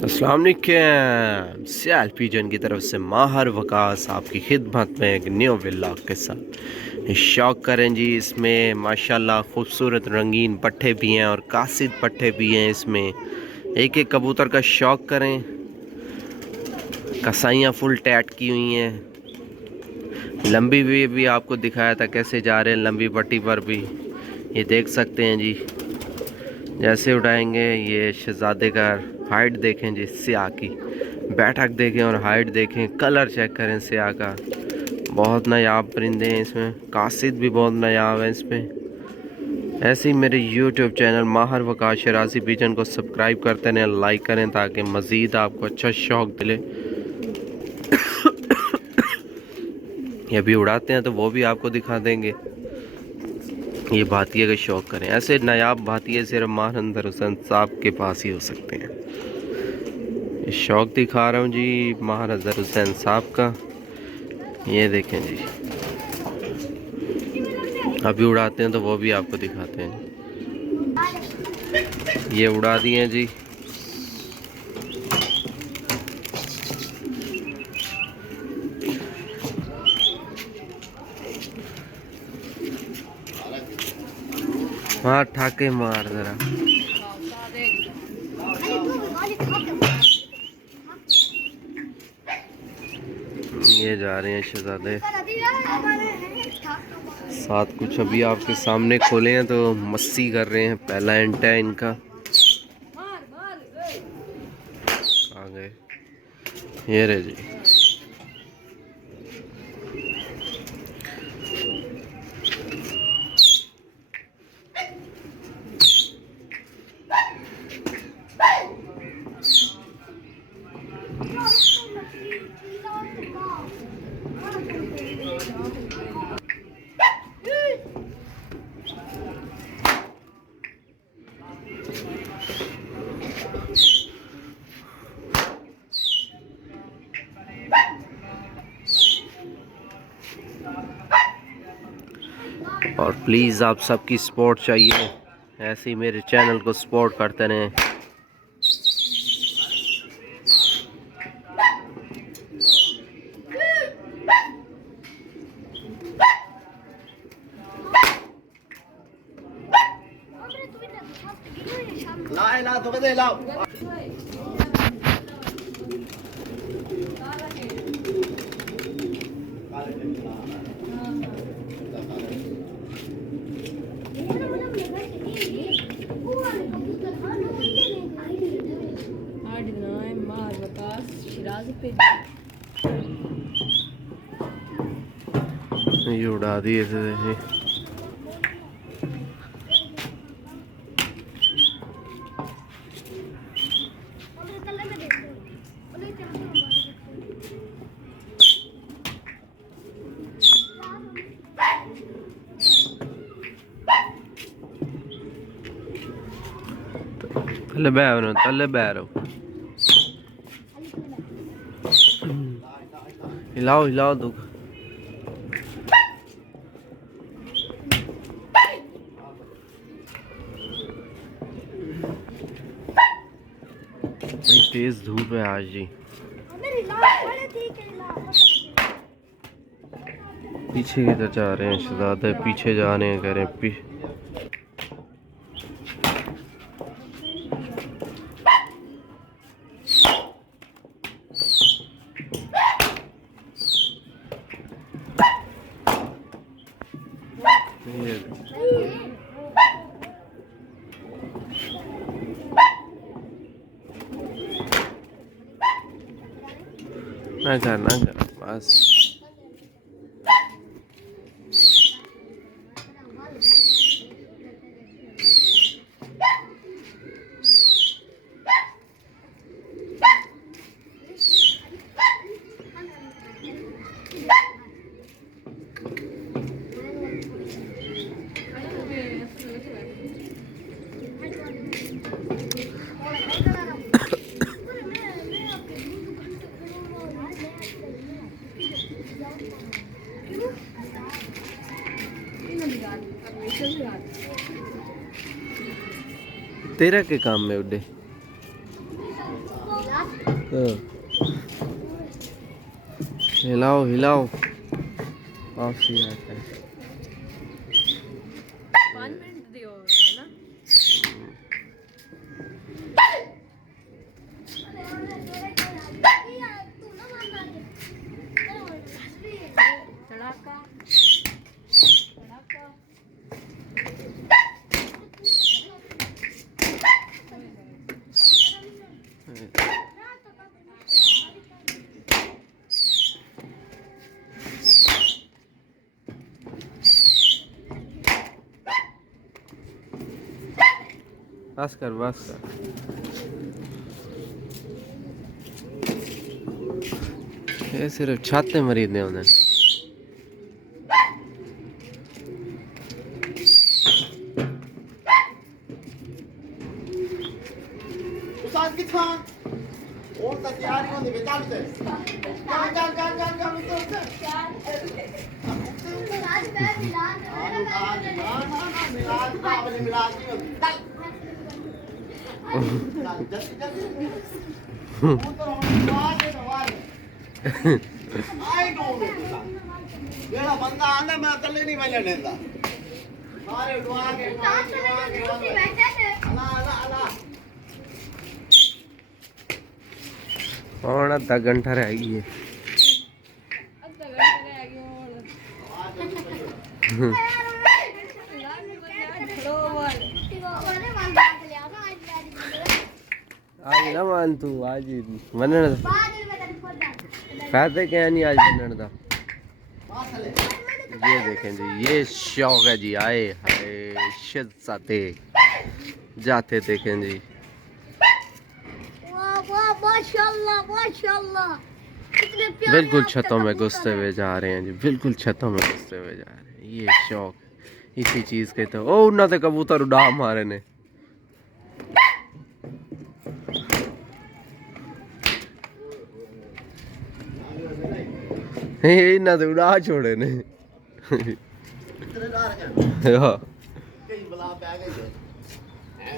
अस्सलाम वालेकुम। सियाल पिजन की तरफ से माहर वकास आपकी खिदमत में एक न्यू व्लॉग के साथ शौक करें जी। इसमें माशाल्लाह खूबसूरत रंगीन पट्टे भी हैं और कासिद पट्टे भी हैं। इसमें एक एक कबूतर का शौक करें। कसाइयाँ फुल टैट की हुई हैं। लंबी भी आपको दिखाया था कैसे जा रहे हैं लंबी पट्टी पर भी, ये देख सकते हैं जी। जैसे उठाएंगे ये शहजादे का हाइट देखें जी, सिया की बैठक देखें और हाइट देखें, कलर चेक करें सिया का। बहुत नायाब परिंदे हैं इसमें, कासिद भी बहुत नायाब है इसमें। ऐसे ही मेरे YouTube चैनल माहर वकास शराजी पिजन को सब्सक्राइब करते रहें, लाइक करें ताकि मज़ीद आपको अच्छा शौक़ दिले। ये भी उड़ाते हैं तो वो भी आपको दिखा देंगे। ये भातिया का शौक़ करें। ऐसे नायाब भातिया सिर्फ माहर हुसैन साहब के पास ही हो सकते हैं। ये शौक़ दिखा रहा हूँ जी माहर हुसैन साहब का। ये देखें जी, अभी उड़ाते हैं तो वो भी आपको दिखाते हैं। ये उड़ा दिए जी। हाँ ठाके मार जरा। ये जा रहे हैं शहजादे साथ। कुछ अभी आपके सामने खोले हैं तो मस्ती कर रहे हैं। पहला एंट है इनका। आ गए, ये रहे जी। और प्लीज़ आप सबकी सपोर्ट चाहिए, ऐसे ही मेरे चैनल को सपोर्ट करते रहें। ये उड़ा दिए थे देखिए। तले बैरो तले बैरो हिलाओ हिलाओ दुख। तेज धूप है आज जी। पीछे किधर जा रहे हैं शहजादे, पीछे जा रहे हैं, कह रहे हैं ना कर बस। तेरा के काम में उड़े हिलाओ हिलाओ काफी आता है। 5 मिनट दियो है ना। तड़ाका तड़ाका बस कर बस कर। ये सिर्फ छाते मरीदने उन्हें। उसाद कितना और तैयारी होने बेटा ले जान जान जान जान जान तो आज मैं मिलान आज ना मिलान बाबले मिलान नहीं चल जल्दी जल्दी वो तो आगे दवार आई डोंट नो मेरा बंदा आंदा मैं अकेले नहीं मिलने देता सारे दुआ के बैठे थे अल्लाह अल्लाह अल्लाह और आधा घंटा रह गई है। आधा घंटा रह गया आज ना मान तू आज मनन फायदे क्या नहीं आज मनन का। ये देखें जी ये शौक है जी। आए हाय शहजादे जाते देखें जी। माशाल्लाह माशाल्लाह बिल्कुल छतों में घुसते हुए जा रहे हैं जी। बिल्कुल छतों में घुसते हुए जा रहे हैं। ये शौक इसी चीज के तो ओ उन्होंने कबूतर उड़ा मारे ने। इन्होंने तो उड़ा छोड़े ने। कई बला पे गई है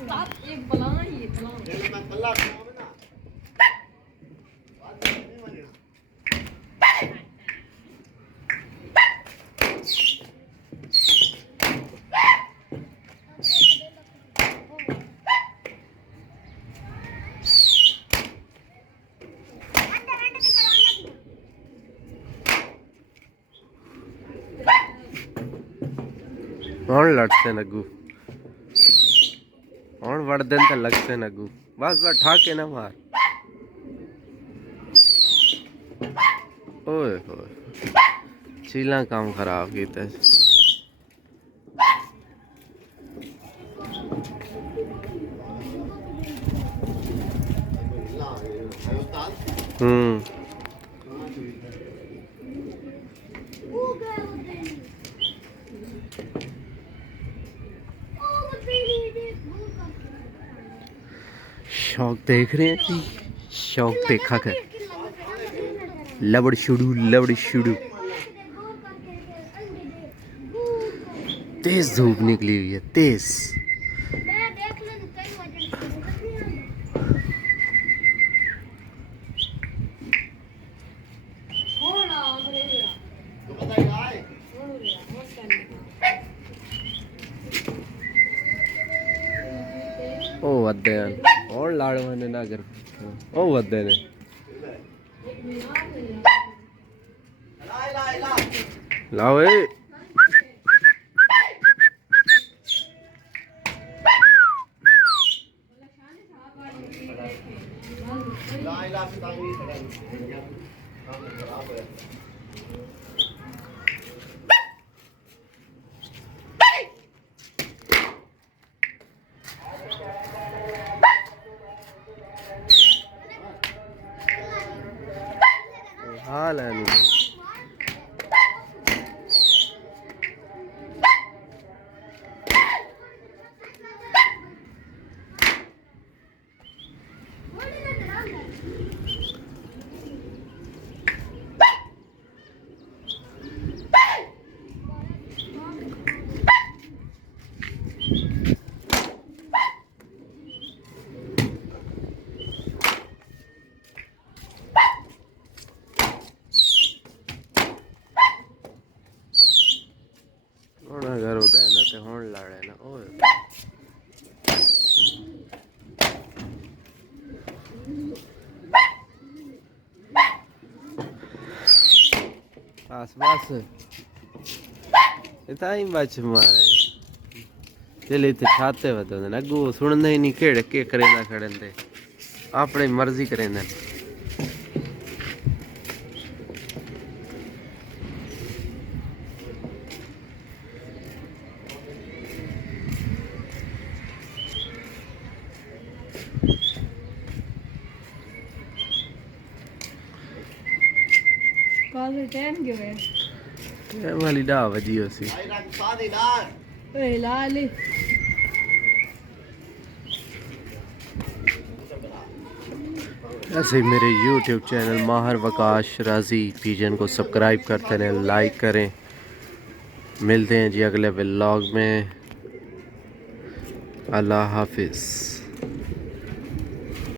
साथ एक बला ये बला मैं बल्ला खाऊं ना बात नहीं मानेगा और लड़ते नगू और वर्दन तो लगते नगू बस बस ठाके ना मार। ओए होए चीला काम खराब किया। शौक देख रहे हैं जी। शौक देखा कर लबड़ शुडू तेज धूप निकली हुई है तेज। ओ वद्दे और लाड़वा ने ना कर ओ वद्दे ने लाओ ए हाल है नहीं। बस बस इतना ही बच मारे चले इतने छाते वधो ने अगू सुनते ही नहीं केड़े के करेंदा खड़े अपनी मर्जी करेंदे कॉल रिटर्न गिवे ये वाली डा वजी होसी भाई रंग सादी दार ओए लाल ऐसे ही मेरे YouTube चैनल माहर वकाश राजी पिजन को सब्सक्राइब करते रहें लाइक करें मिलते हैं जी अगले व्लॉग में अल्लाह हाफिज़।